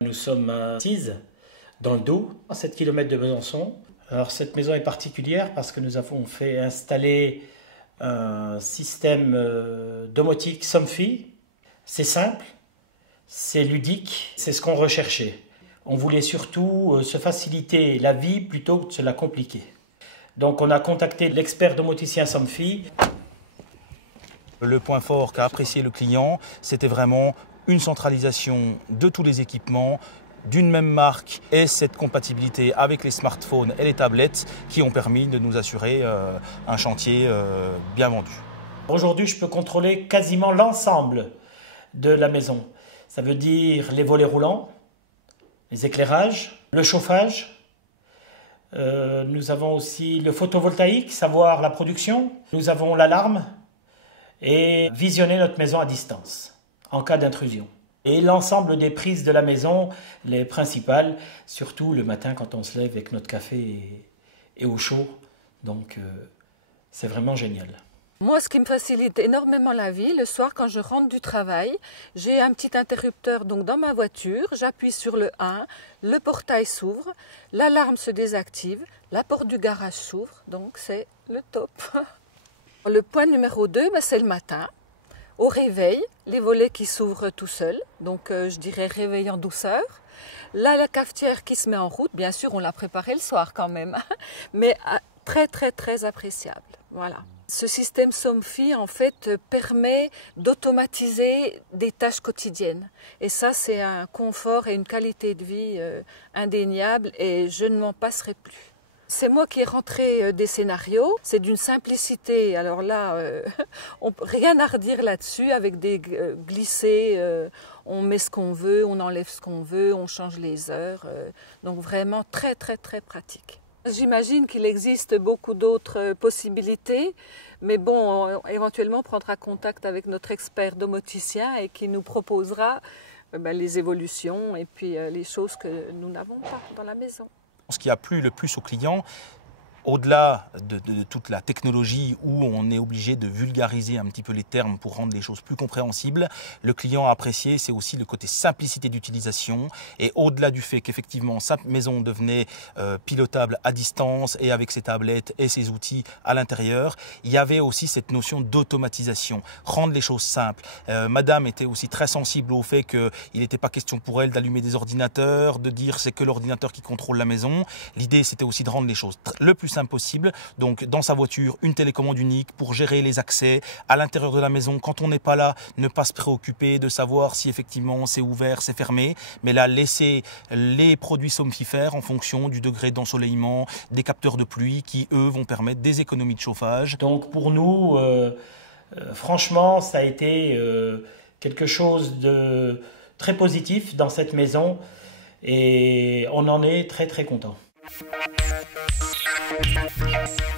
Nous sommes à Cise, dans le Doubs, à 7 km de Besançon. Alors cette maison est particulière parce que nous avons fait installer un système domotique Somfy. C'est simple, c'est ludique, c'est ce qu'on recherchait. On voulait surtout se faciliter la vie plutôt que de se la compliquer. Donc on a contacté l'expert domoticien Somfy. Le point fort qu'a apprécié le client, c'était vraiment une centralisation de tous les équipements, d'une même marque et cette compatibilité avec les smartphones et les tablettes qui ont permis de nous assurer un chantier bien vendu. Aujourd'hui, je peux contrôler quasiment l'ensemble de la maison. Ça veut dire les volets roulants, les éclairages, le chauffage. Nous avons aussi le photovoltaïque, savoir la production. Nous avons l'alarme et visionner notre maison à distance en cas d'intrusion. Et l'ensemble des prises de la maison, les principales, surtout le matin quand on se lève avec notre café et au chaud. Donc c'est vraiment génial. Moi, ce qui me facilite énormément la vie, le soir quand je rentre du travail, j'ai un petit interrupteur donc dans ma voiture, j'appuie sur le 1, le portail s'ouvre, l'alarme se désactive, la porte du garage s'ouvre, donc c'est le top. Le point numéro 2, c'est le matin. Au réveil, les volets qui s'ouvrent tout seuls, donc je dirais réveil en douceur. Là, la cafetière qui se met en route, bien sûr, on l'a préparée le soir quand même, mais très très très appréciable. Voilà. Ce système Somfy, en fait, permet d'automatiser des tâches quotidiennes. Et ça, c'est un confort et une qualité de vie indéniable et je ne m'en passerai plus. C'est moi qui ai rentré des scénarios, c'est d'une simplicité, alors là, rien à redire là-dessus, avec des glissés, on met ce qu'on veut, on enlève ce qu'on veut, on change les heures, donc vraiment très très très pratique. J'imagine qu'il existe beaucoup d'autres possibilités, mais bon, éventuellement on prendra contact avec notre expert domoticien et qui nous proposera les évolutions et puis les choses que nous n'avons pas dans la maison. Ce qui a plu le plus aux clients, au-delà de toute la technologie où on est obligé de vulgariser un petit peu les termes pour rendre les choses plus compréhensibles, le client a apprécié, c'est aussi le côté simplicité d'utilisation et au-delà du fait qu'effectivement sa maison devenait pilotable à distance et avec ses tablettes et ses outils à l'intérieur, il y avait aussi cette notion d'automatisation, rendre les choses simples. Madame était aussi très sensible au fait qu'il n'était pas question pour elle d'allumer des ordinateurs, de dire c'est que l'ordinateur qui contrôle la maison. L'idée c'était aussi de rendre les choses le plus impossible. Donc dans sa voiture, une télécommande unique pour gérer les accès à l'intérieur de la maison. Quand on n'est pas là, ne pas se préoccuper de savoir si effectivement c'est ouvert, c'est fermé, mais là laisser les produits Somfy faire en fonction du degré d'ensoleillement, des capteurs de pluie qui eux vont permettre des économies de chauffage. Donc pour nous, franchement, ça a été quelque chose de très positif dans cette maison et on en est très très content. Thank you.